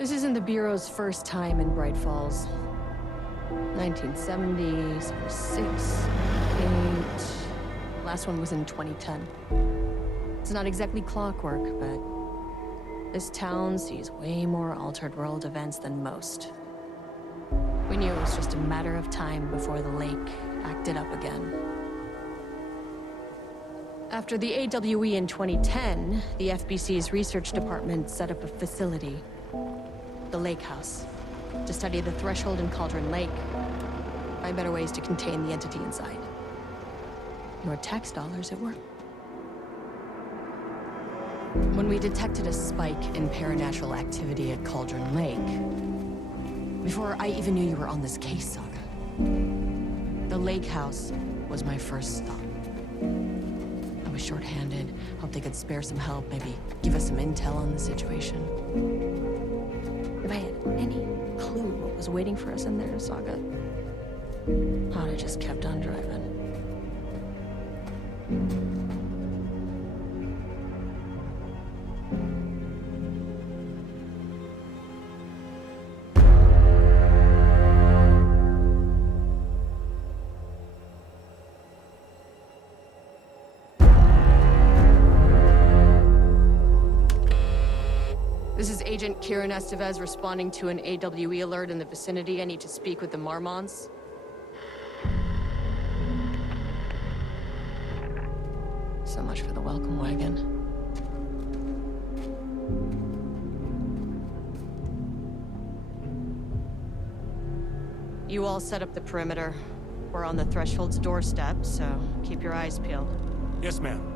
This isn't the Bureau's first time in Bright Falls. 1970, 76, 8... Last one was in 2010. It's not exactly clockwork, but this town sees way more altered world events than most. We knew it was just a matter of time before the lake acted up again. After the AWE in 2010, the FBC's research department set up a facility, the Lake House, to study the threshold in Cauldron Lake, find better ways to contain the entity inside. Your tax dollars at work. When we detected a spike in paranatural activity at Cauldron Lake, before I even knew you were on this case, Saga, the Lake House was my first stop. I was short-handed, hoped they could spare some help, maybe give us some intel on the situation. If I had any clue what was waiting for us in there, Saga, I'd have just kept on driving. This is Agent Kieran Estevez responding to an AWE alert in the vicinity. I need to speak with the Marmons. So much for the welcome wagon. You all set up the perimeter. We're on the Threshold's doorstep, so keep your eyes peeled. Yes, ma'am.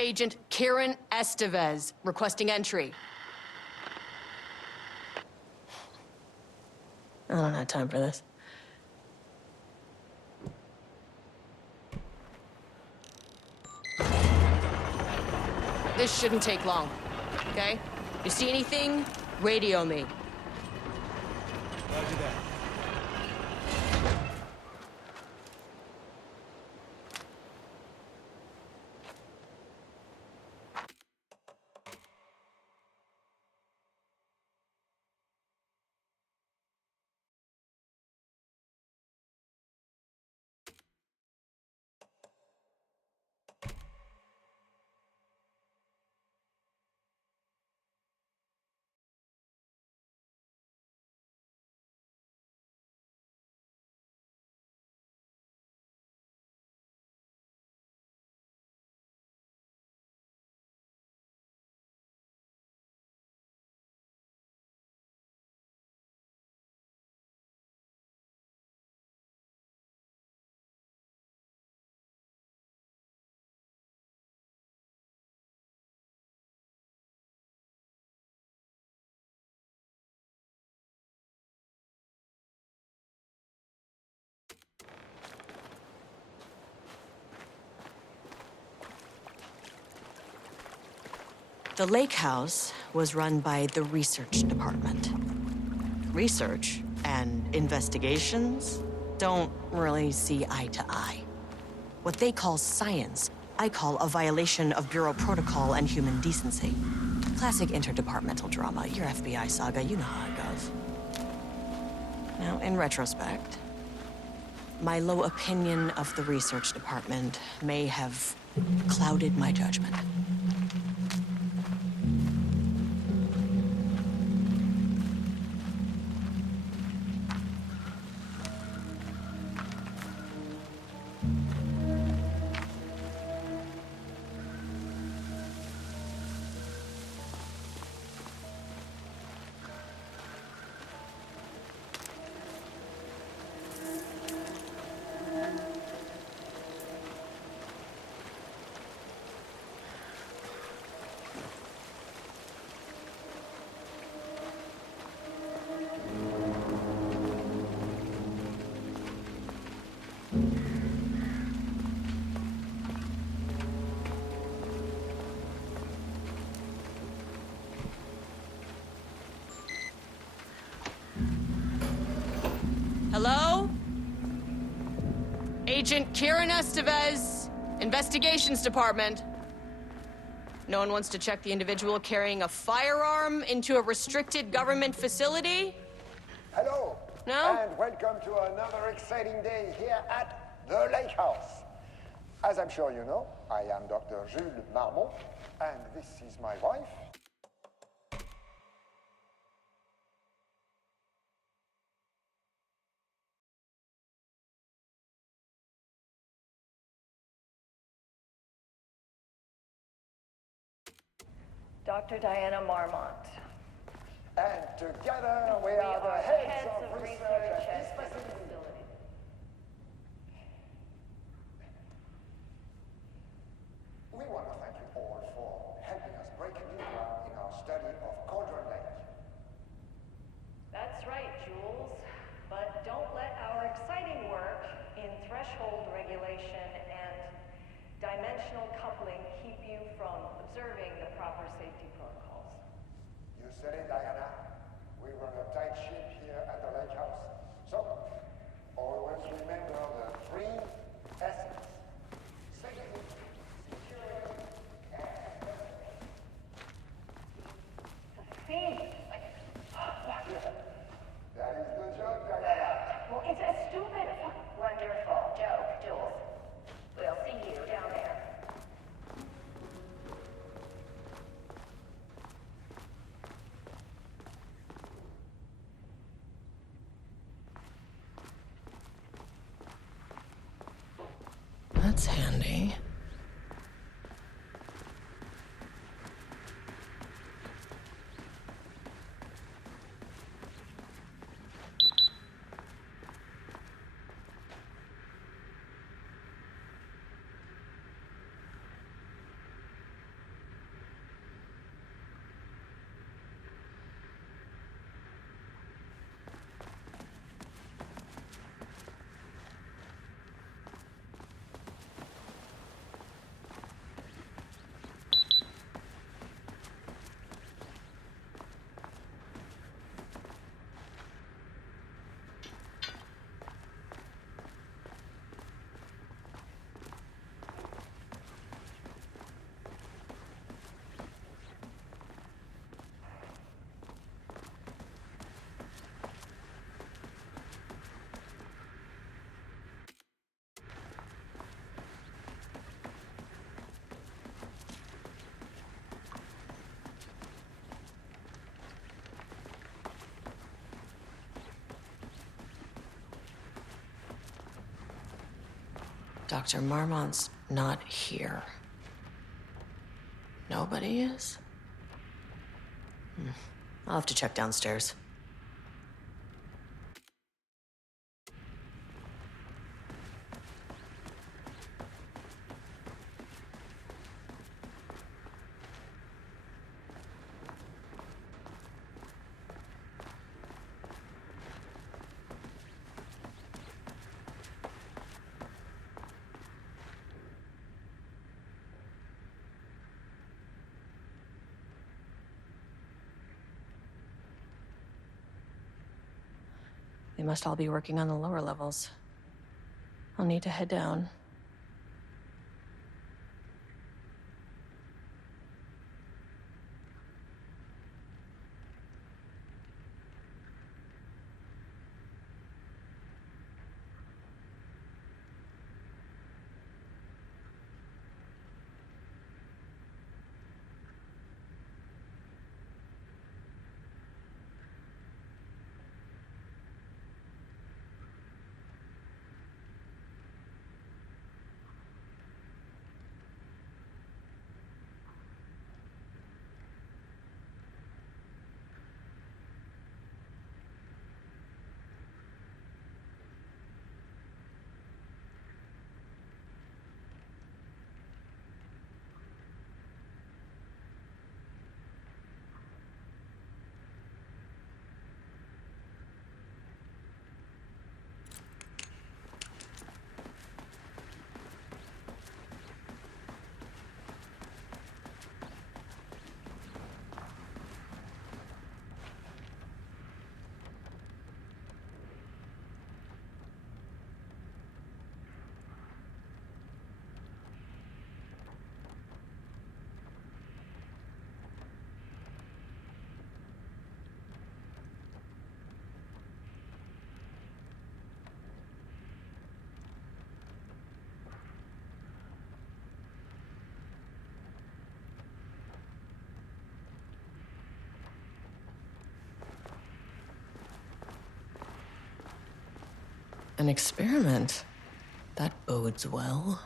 Agent Kieran Estevez, requesting entry. I don't have time for this. This shouldn't take long, okay? You see anything, radio me. Roger that. The Lake House was run by the research department. Research and investigations don't really see eye to eye. What they call science, I call a violation of Bureau protocol and human decency. Classic interdepartmental drama. Your FBI saga, you know how it goes. Now, in retrospect, my low opinion of the research department may have clouded my judgment. Agent Kieran Estevez, Investigations Department. No one wants to check the individual carrying a firearm into a restricted government facility? Hello. No? And welcome to another exciting day here at the Lake House. As I'm sure you know, I am Dr. Jules Marmont, and this is my wife. Dr. Diana Marmont. And together we are the heads of research at this facility. We want to thank you all for helping us break a new ground in our study of Cauldron Lake. That's right, Jules. But don't let our exciting work in threshold regulation and dimensional coupling keep you from observing the proper safety protocols. You said it, Diana. We run a tight ship here at the Lake House. So, always remember the three S's. Safety, security, and See? that is the joke, Diana. Well, it's a stupid... Wonderful joke, Jules. We'll see you down there. That's handy. Dr. Marmont's not here. Nobody is? I'll have to check downstairs. They must all be working on the lower levels. I'll need to head down. An experiment. That bodes well.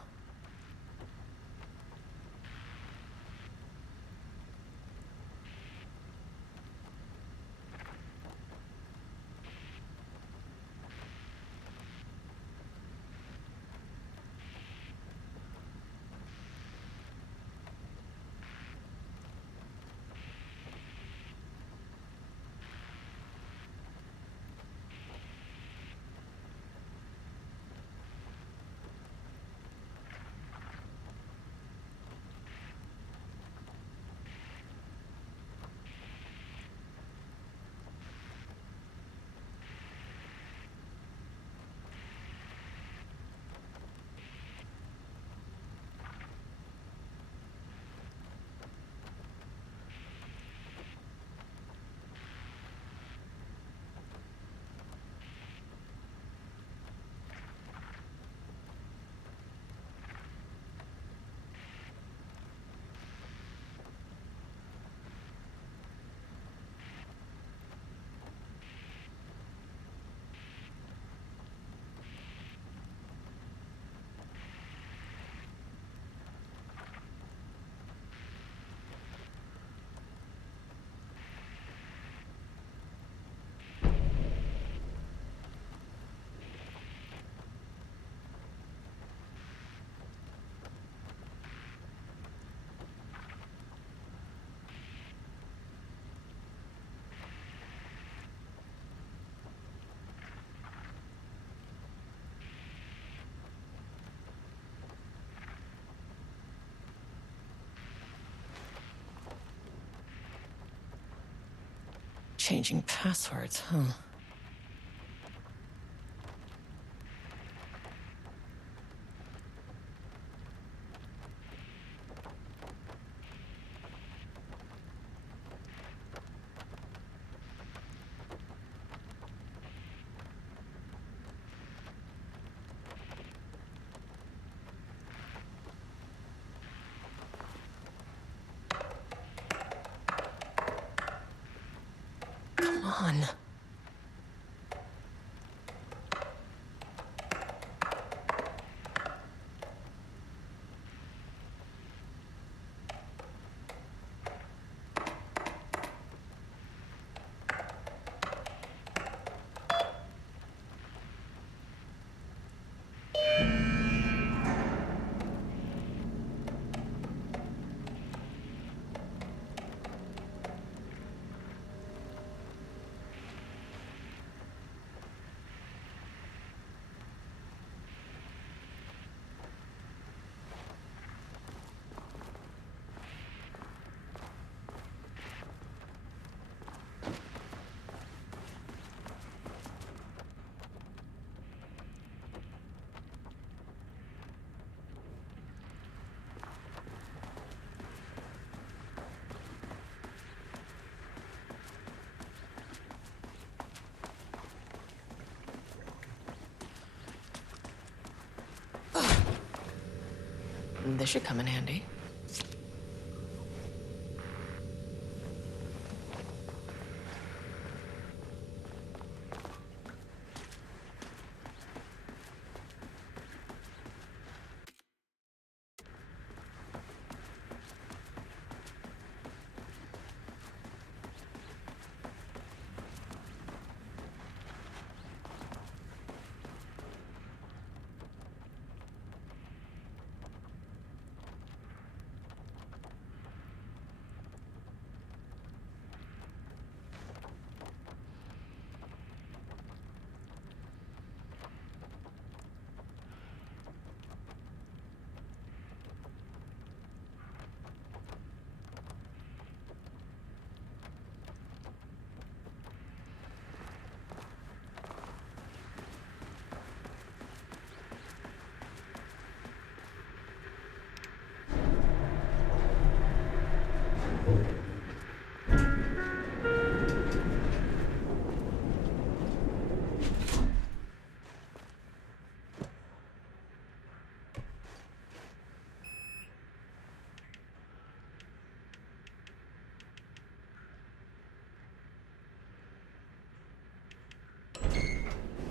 Changing passwords, huh? Come on. This should come in handy.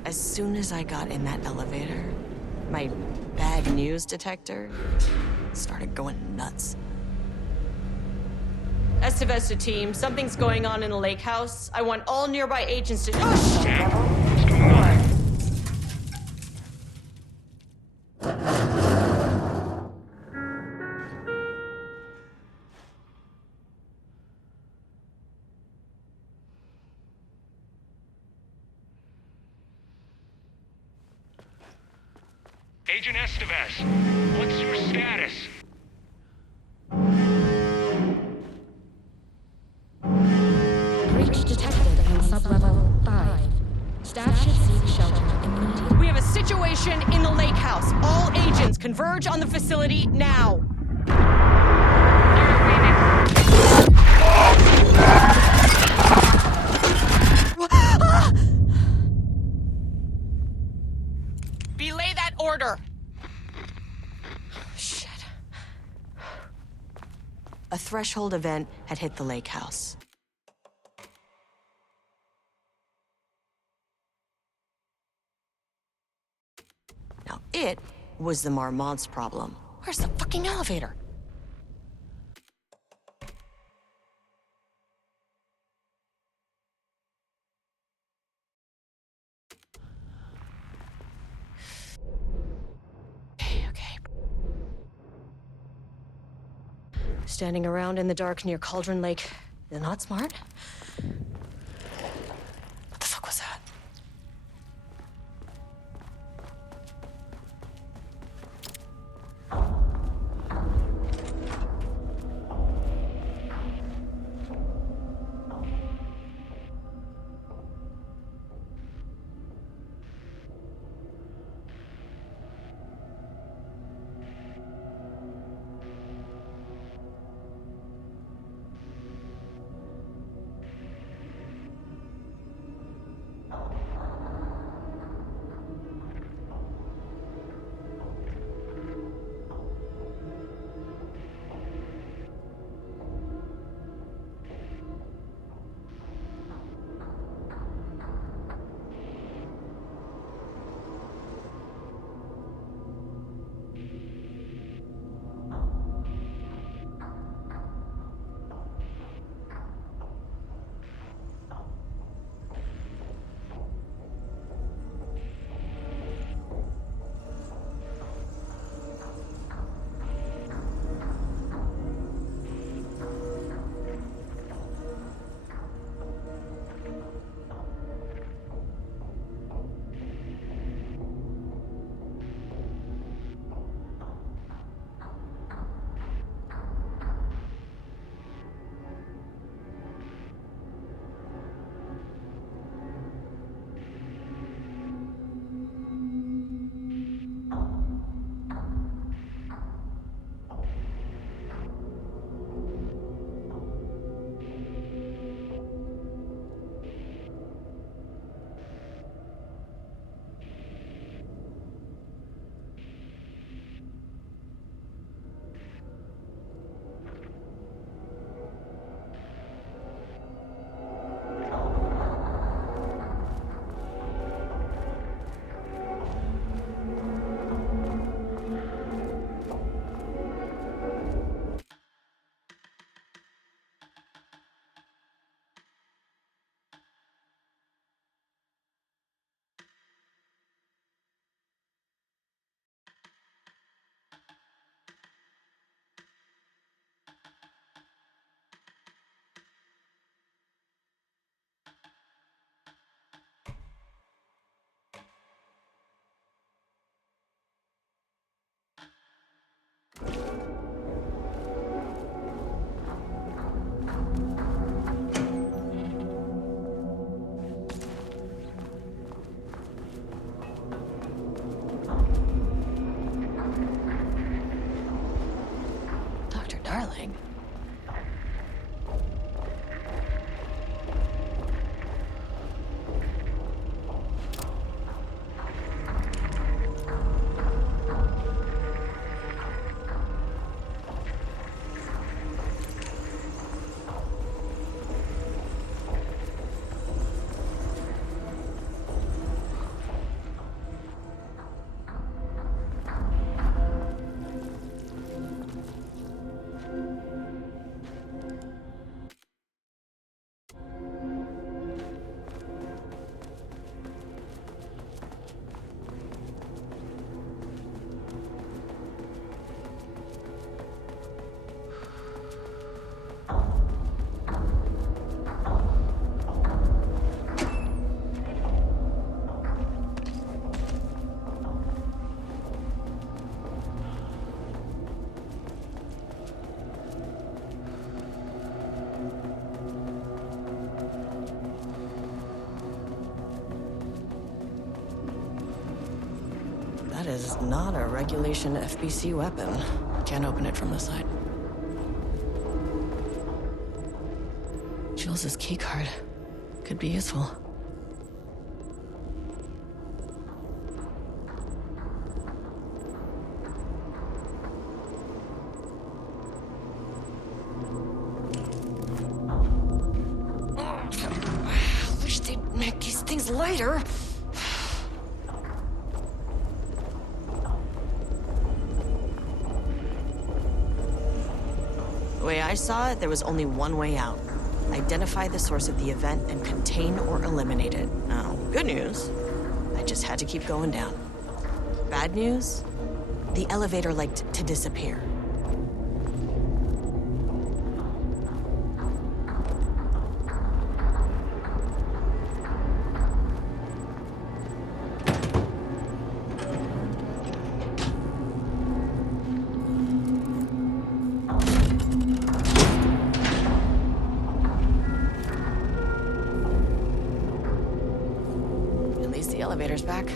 As soon as I got in that elevator, my bad news detector started going nuts. Estevesta team, something's going on in the lake house. I want all nearby agents to— oh, shit! What's going on? Agent Estevez, what's your status? Breach detected in sublevel 5. Staff should seek shelter immediately. We have a situation in the lake house. All agents converge on the facility now. Belay that order. Shit. A threshold event had hit the lake house. Now, it was the Marmont's problem. Where's the fucking elevator? Okay. Standing around in the dark near Cauldron Lake is not smart. What the fuck was that? Darling. That is not a regulation FBC weapon. Can't open it from the side. Jules' keycard. Could be useful. I wish they'd make these things lighter. The way I saw it, there was only one way out. Identify the source of the event and contain or eliminate it. Now, good news, I just had to keep going down. Bad news, the elevator liked to disappear. At least the elevator's back.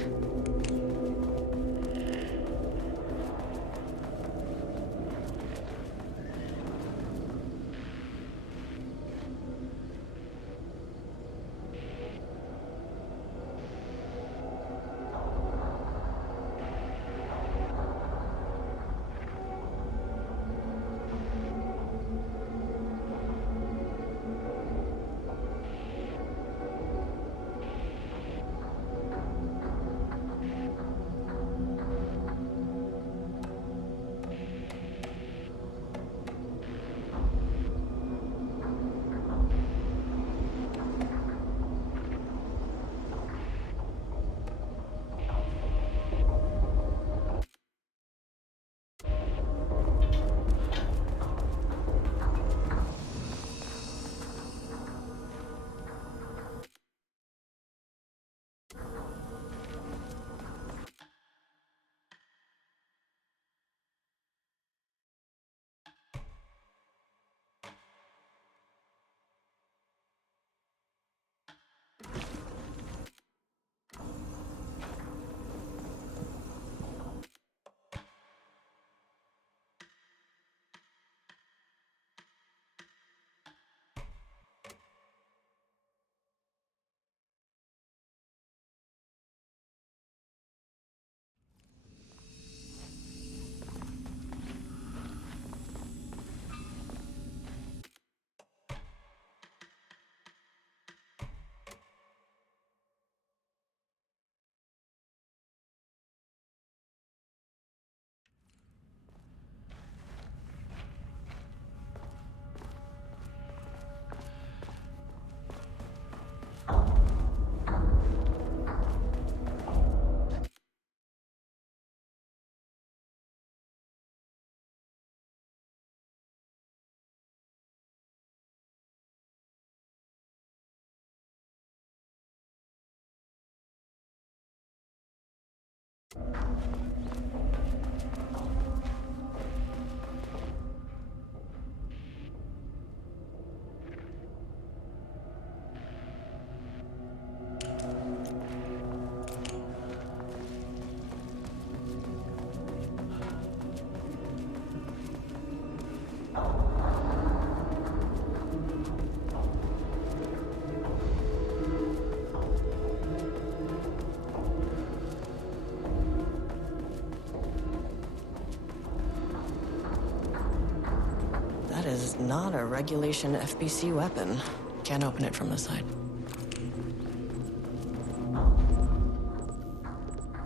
That is not a regulation FBC weapon. Can't open it from the side.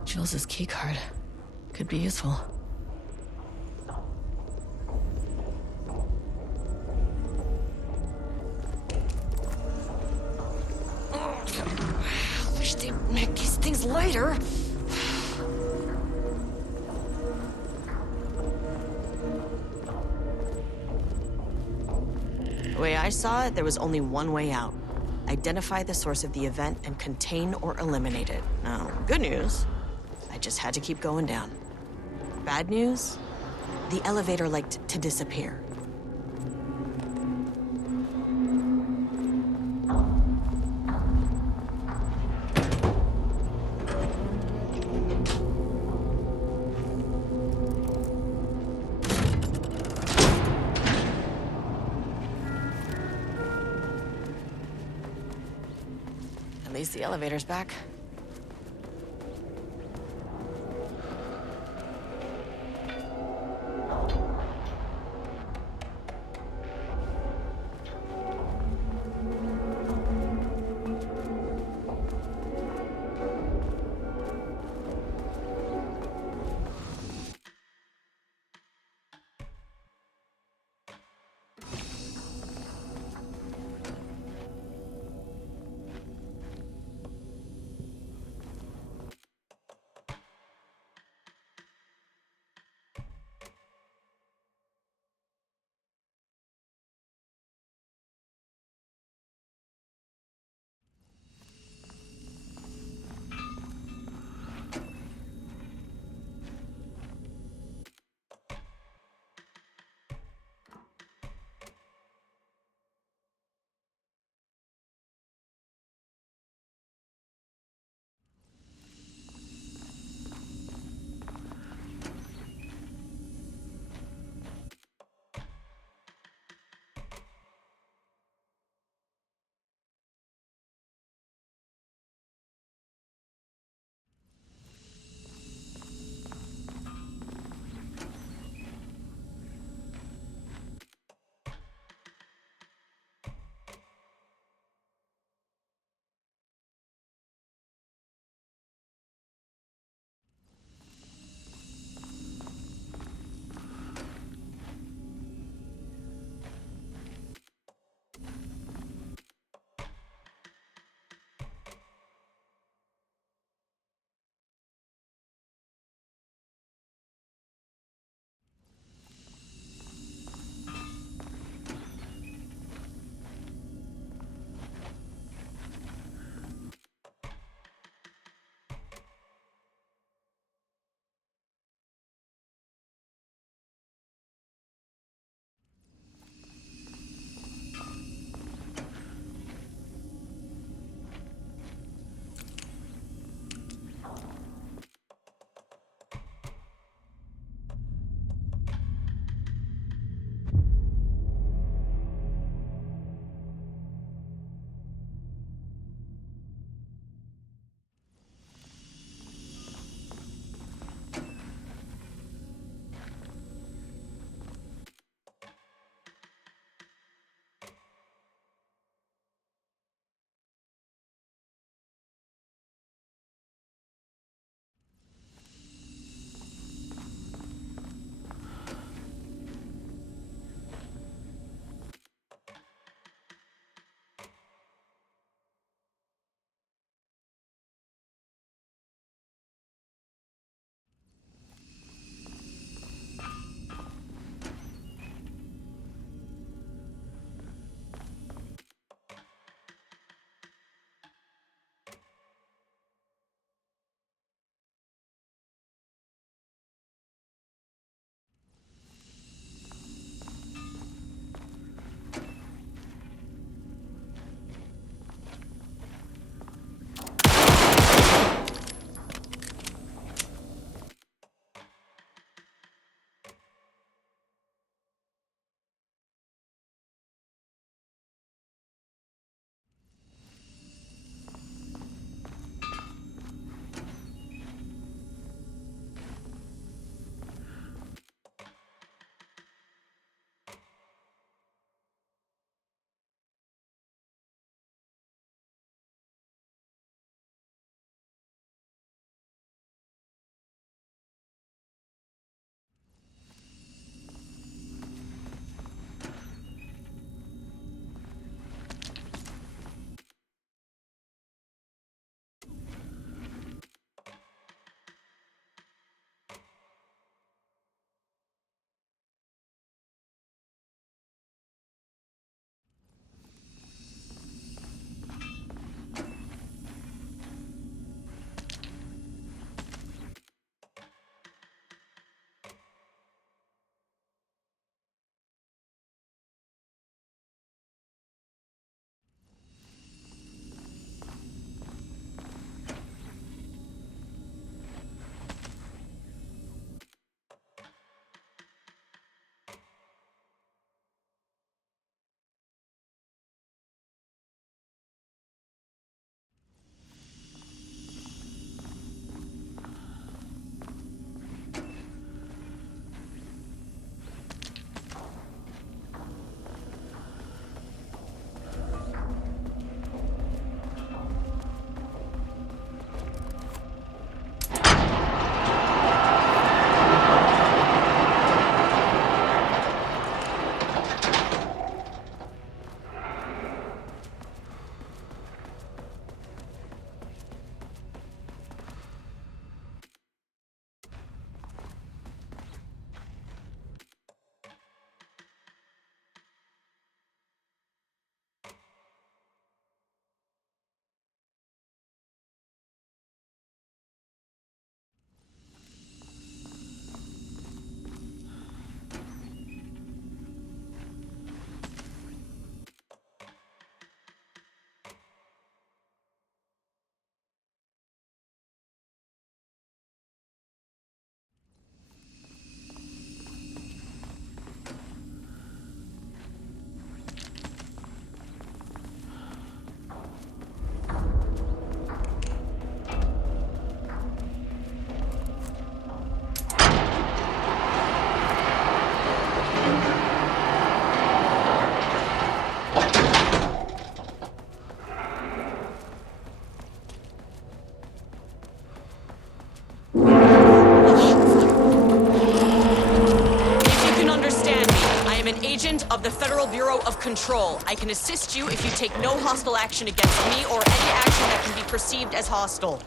Jules' keycard. Could be useful. I wish they'd make these things lighter. The way I saw it, there was only one way out. Identify the source of the event and contain or eliminate it. Now, good news, I just had to keep going down. Bad news, the elevator liked to disappear. At least the elevator's back. of the Federal Bureau of Control. I can assist you if you take no hostile action against me or any action that can be perceived as hostile.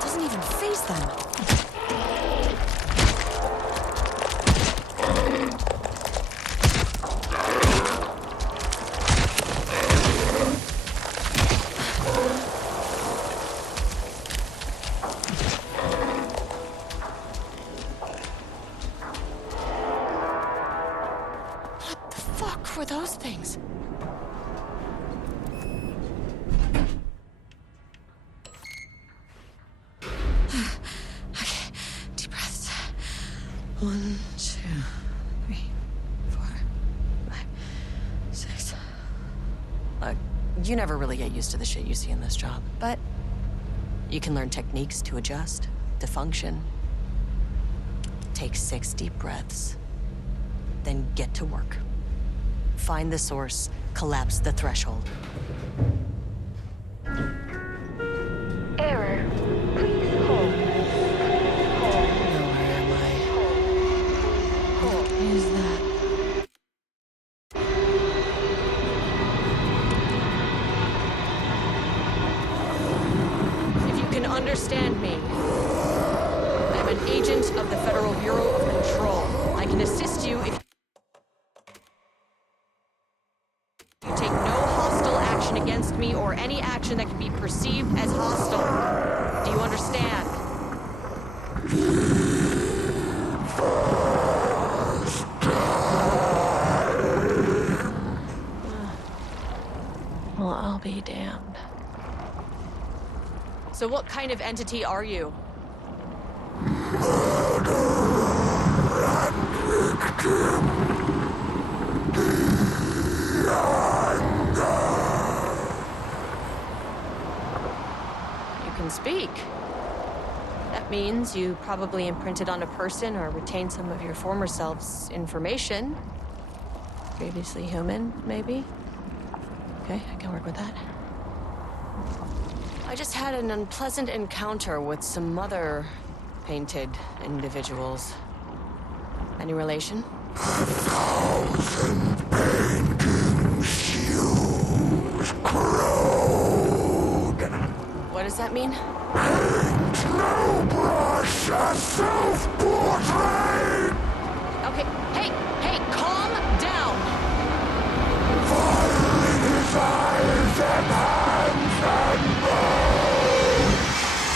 Doesn't even faze them. What the fuck were those things? Okay, deep breaths. 1, 2, 3, 4, 5, 6. Look, you never really get used to the shit you see in this job, but you can learn techniques to adjust, to function. Take 6 deep breaths, then get to work. Find the source, collapse the threshold. Error. Please hold. Hold. Now where am I? Hold. What is that? If you can understand me, I'm an agent of the Federal Bureau of Control. I can assist you if you take no hostile action against me or any action that can be perceived as hostile. Do you understand? Well, I'll be damned. So what kind of entity are you? You can speak. That means you probably imprinted on a person or retained some of your former self's information. Previously human, maybe? Okay, I can work with that. I just had an unpleasant encounter with some other painted individuals. Any relation? What does that mean? Okay, hey, calm down!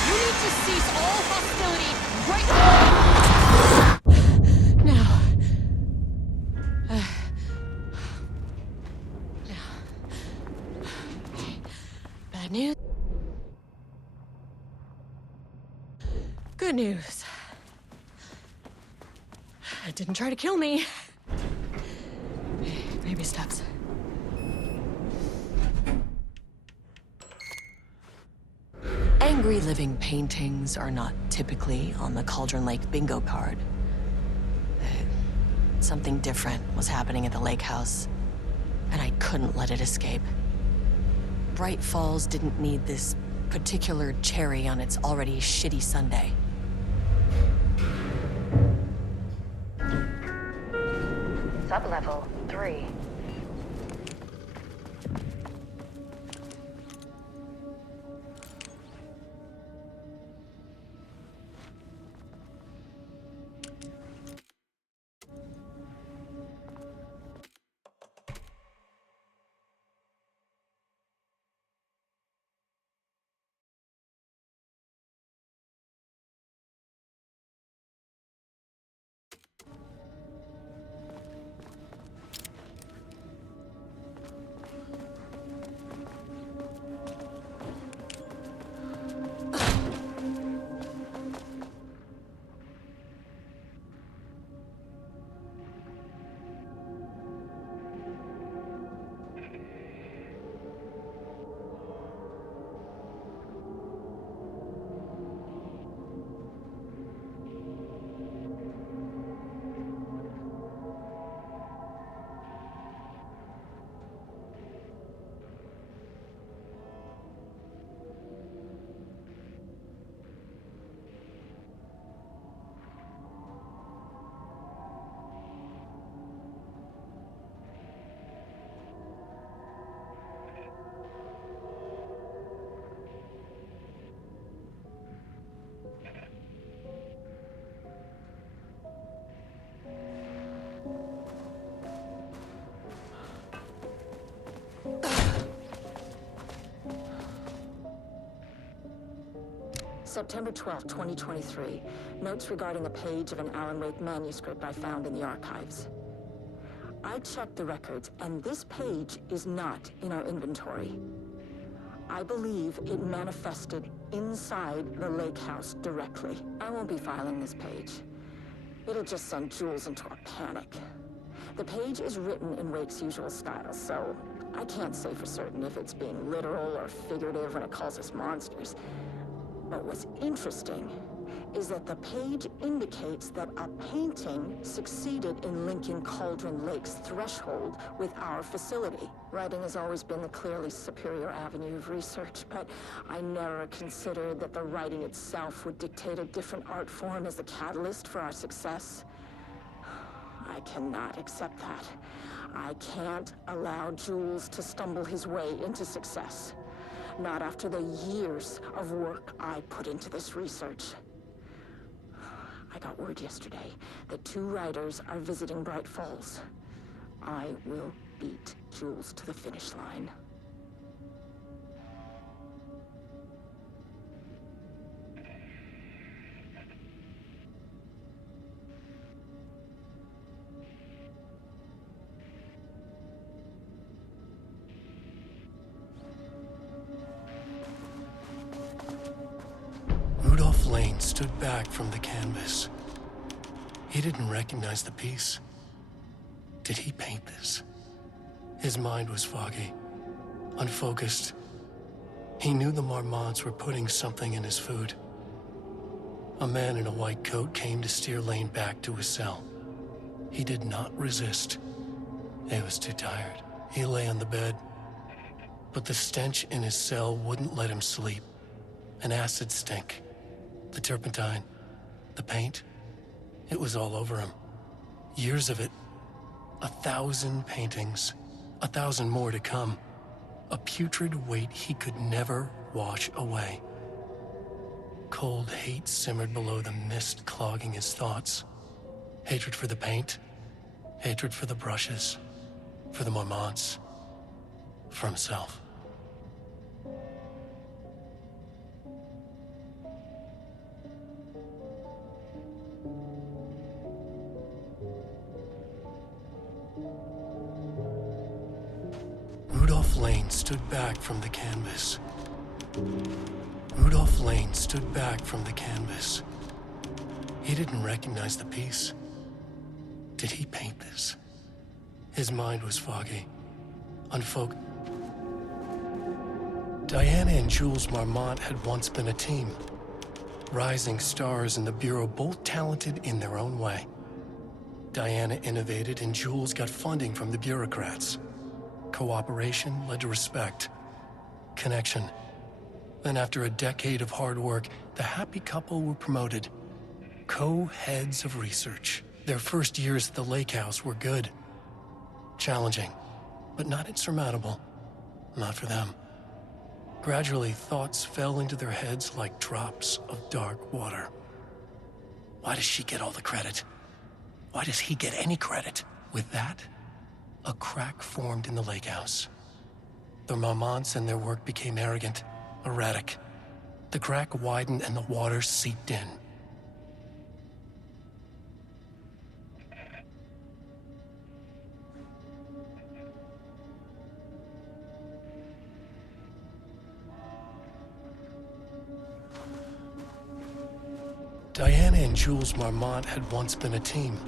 You need to cease all hostility right now. Bad news. Good news. It didn't try to kill me. Baby steps. Angry living paintings are not typically on the Cauldron Lake bingo card. Something different was happening at the lake house, and I couldn't let it escape. Bright Falls didn't need this particular cherry on its already shitty sundae. Sublevel 3. September 12, 2023. Notes regarding a page of an Alan Wake manuscript I found in the archives. I checked the records, and this page is not in our inventory. I believe it manifested inside the lake house directly. I won't be filing this page. It'll just send Jules into a panic. The page is written in Wake's usual style, so I can't say for certain if it's being literal or figurative when it calls us monsters. But what's interesting is that the page indicates that a painting succeeded in linking Cauldron Lake's threshold with our facility. Writing has always been the clearly superior avenue of research, but I never considered that the writing itself would dictate a different art form as the catalyst for our success. I cannot accept that. I can't allow Jules to stumble his way into success. Not after the years of work I put into this research. I got word yesterday that 2 writers are visiting Bright Falls. I will beat Jules to the finish line. Rudolph Lane stood back from the canvas. He didn't recognize the piece. Did he paint this? His mind was foggy, unfocused. He knew the Marmonts were putting something in his food. A man in a white coat came to steer Lane back to his cell. He did not resist. He was too tired. He lay on the bed, but the stench in his cell wouldn't let him sleep. An acid stink. The turpentine, the paint, it was all over him. Years of it. 1,000 paintings, 1,000 more to come. A putrid weight he could never wash away. Cold hate simmered below the mist clogging his thoughts. Hatred for the paint, hatred for the brushes, for the Marmonts, for himself. Rudolph Lane stood back from the canvas. Rudolph Lane stood back from the canvas. He didn't recognize the piece. Did he paint this? His mind was foggy, unfocused. Diana and Jules Marmont had once been a team. Rising stars in the Bureau, both talented in their own way. Diana innovated and Jules got funding from the bureaucrats. Cooperation led to respect, connection. Then after a decade of hard work, the happy couple were promoted. Co-heads of research. Their first years at the lake house were good. Challenging, but not insurmountable. Not for them. Gradually, thoughts fell into their heads like drops of dark water. Why does she get all the credit? Why does he get any credit? With that, a crack formed in the lake house. The Marmonts and their work became arrogant, erratic. The crack widened and the water seeped in. Diana and Jules Marmont had once been a team.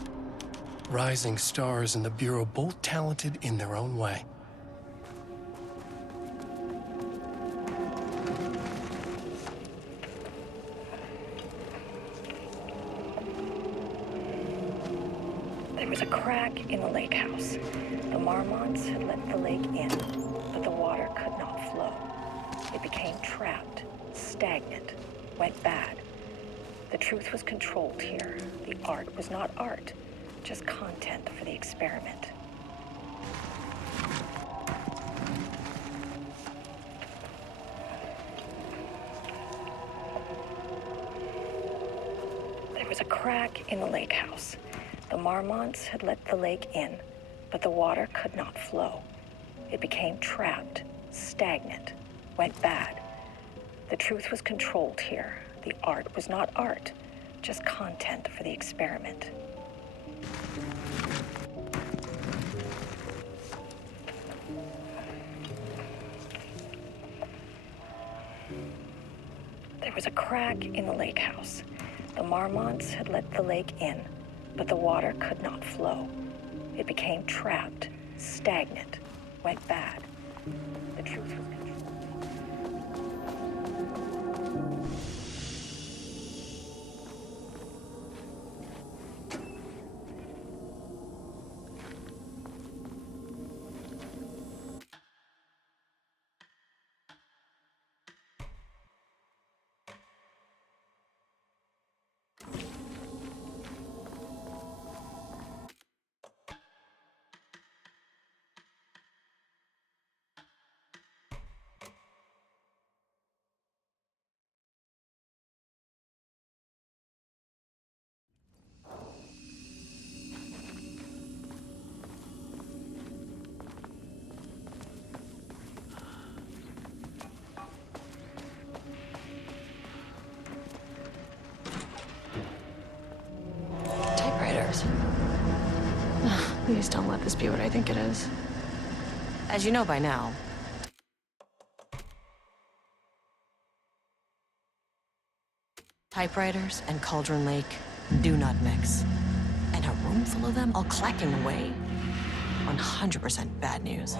Rising stars in the Bureau, both talented in their own way. There was a crack in the lake house. The Marmonts had let the lake in, but the water could not flow. It became trapped, stagnant, went bad. The truth was controlled here. The art was not art, just content for the experiment. There was a crack in the lake house. The Marmonts had let the lake in, but the water could not flow. It became trapped, stagnant, went bad. The truth was controlled here. The art was not art, just content for the experiment. There was a crack in the lake house. The Marmonts had let the lake in, but the water could not flow. It became trapped, stagnant, went bad. The truth was controlled. Typewriters. Please don't let this be what I think it is. As you know by now, typewriters and Cauldron Lake do not mix. And a room full of them all clacking away? 100% bad news.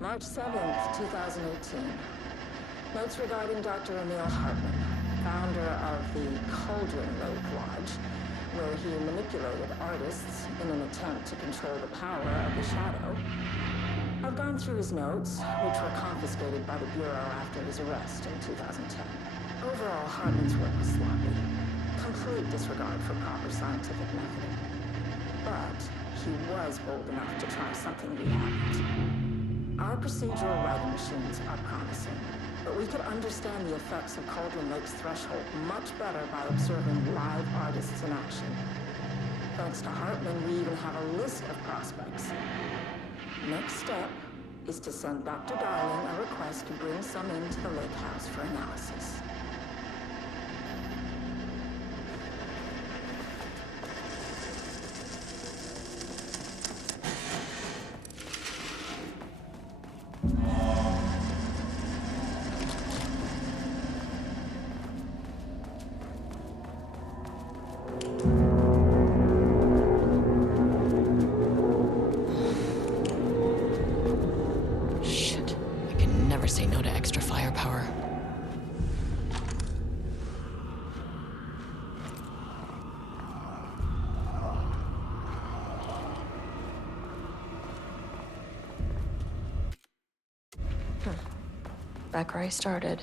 March 7th, 2018. Notes regarding Dr. Emil Hartman, founder of the Cauldron Lake Lodge, where he manipulated artists in an attempt to control the power of the Shadow. I've gone through his notes, which were confiscated by the Bureau after his arrest in 2010. Overall, Hartman's work was sloppy. Complete disregard for proper scientific method. But he was bold enough to try something we haven't. Our procedural writing machines are promising, but we could understand the effects of Cauldron Lake's threshold much better by observing live artists in action. Thanks to Hartman, we even have a list of prospects. Next step is to send Dr. Darling a request to bring some into the lake house for analysis. say no to extra firepower. Back where I started.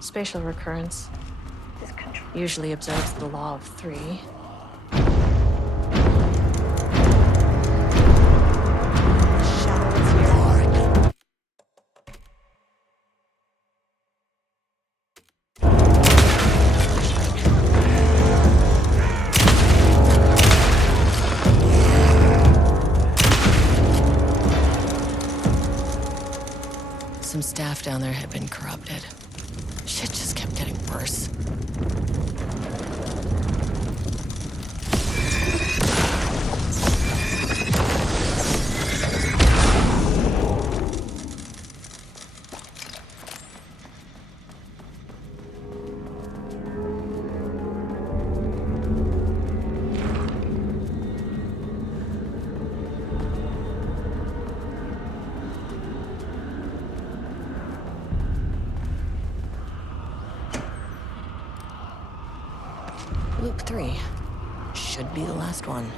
Spatial recurrence. This control. Usually observes the law of three. Shadow is here. Some staff down there had been corrupted. Shit just kept getting worse. Loop 3. Should be the last one.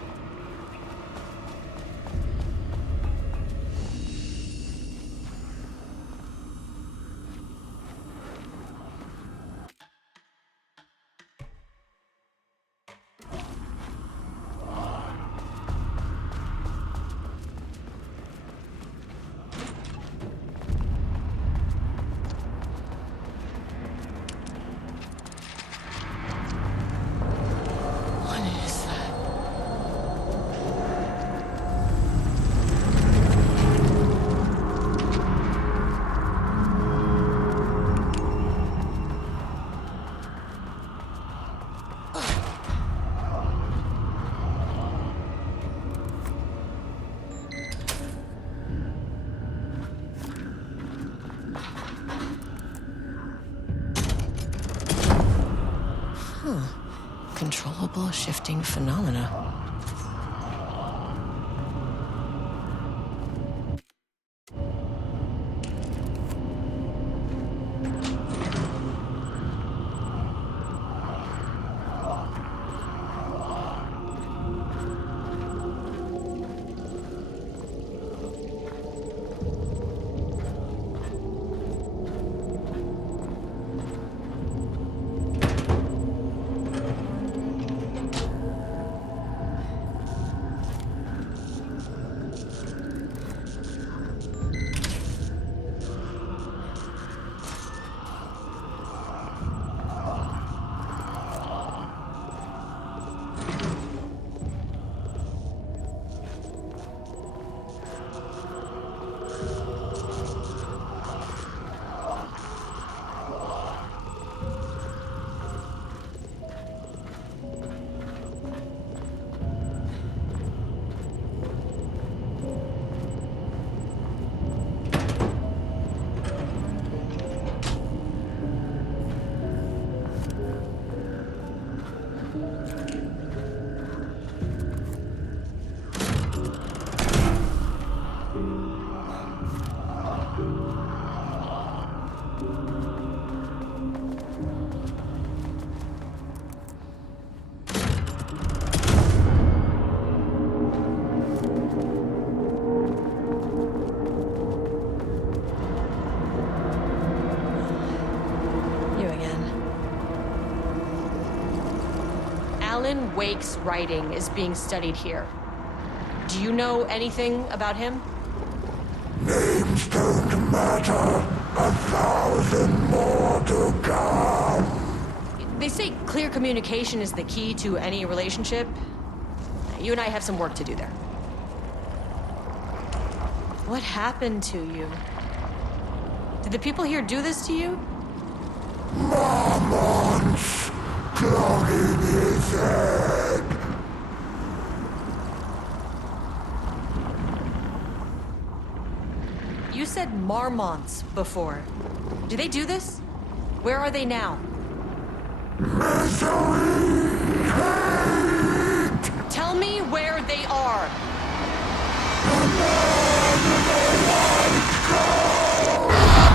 What is that? Controllable shifting phenomena. Alan Wake's writing is being studied here. Do you know anything about him? Names don't matter. 1,000 more to come. They say clear communication is the key to any relationship. You and I have some work to do there. What happened to you? Did the people here do this to you? Marmots clogging his head. You said marmots before. Do they do this? Where are they now? Misery, hate. Tell me where they are. The man in the white coat.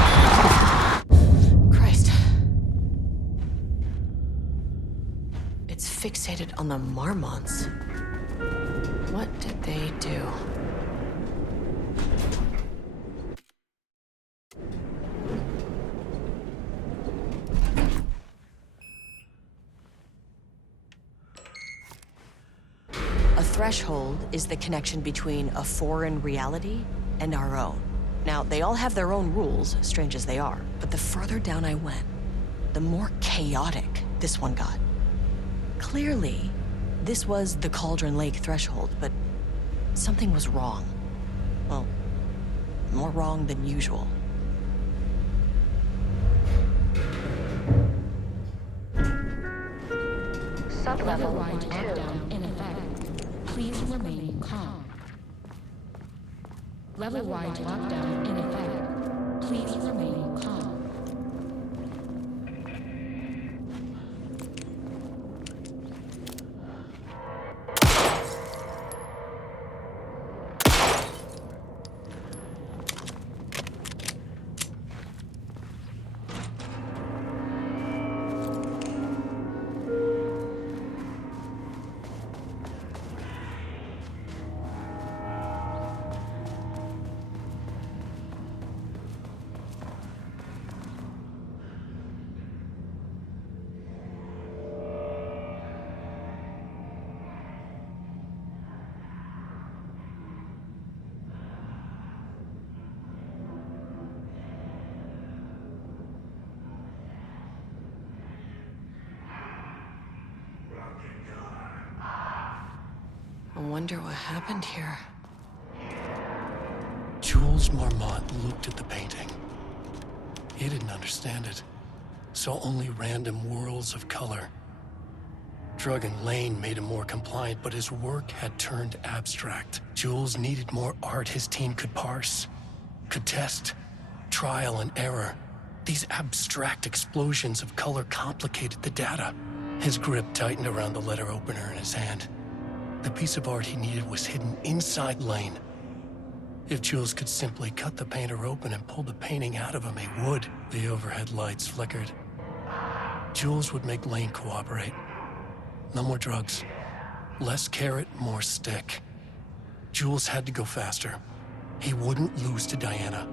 fixated on the Marmonts. What did they do? A threshold is the connection between a foreign reality and our own. Now, they all have their own rules, strange as they are, but the further down I went, the more chaotic this one got. Clearly, this was the Cauldron Lake threshold, but something was wrong. Well, more wrong than usual. Level 1 lockdown in effect. Please remain calm. Level-wide lockdown in effect. Please remain calm. I wonder what happened here. Jules Marmont looked at the painting. He didn't understand it, saw only random whirls of color. Drug and Lane made him more compliant, but his work had turned abstract. Jules needed more art his team could parse, could test, trial and error. These abstract explosions of color complicated the data. His grip tightened around the letter opener in his hand. The piece of art he needed was hidden inside Lane. If Jules could simply cut the painter open and pull the painting out of him, he would. The overhead lights flickered. Jules would make Lane cooperate. No more drugs. Less carrot, more stick. Jules had to go faster. He wouldn't lose to Diana.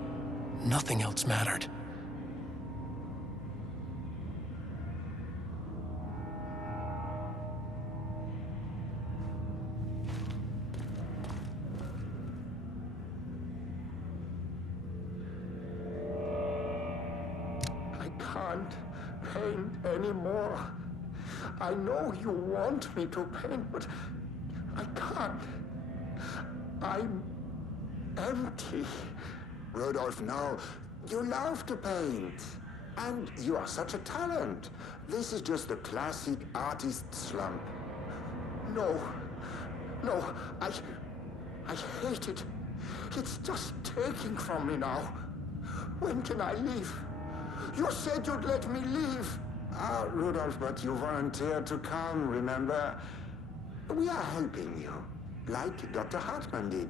Nothing else mattered. I can't paint anymore. I know you want me to paint, but I can't. I'm empty. Rudolph, no. You love to paint. And you are such a talent. This is just the classic artist slump. No. No, I hate it. It's just taking from me now. When can I leave? You said you'd let me leave. Ah, Rudolph, but you volunteered to come, remember? We are helping you, like Dr. Hartman did.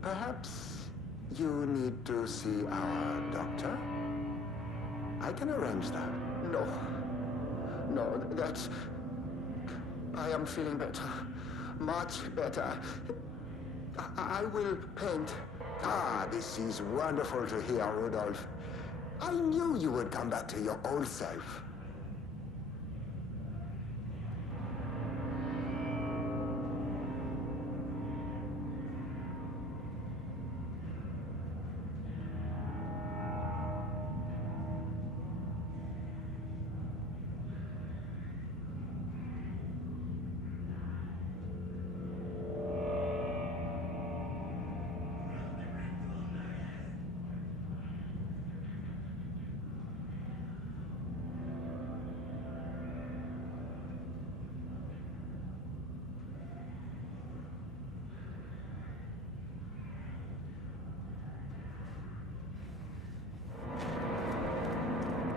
Perhaps you need to see our doctor? I can arrange that. No, that's... I am feeling better. Much better. I will paint. Ah, this is wonderful to hear, Rudolph. I knew you would come back to your old self.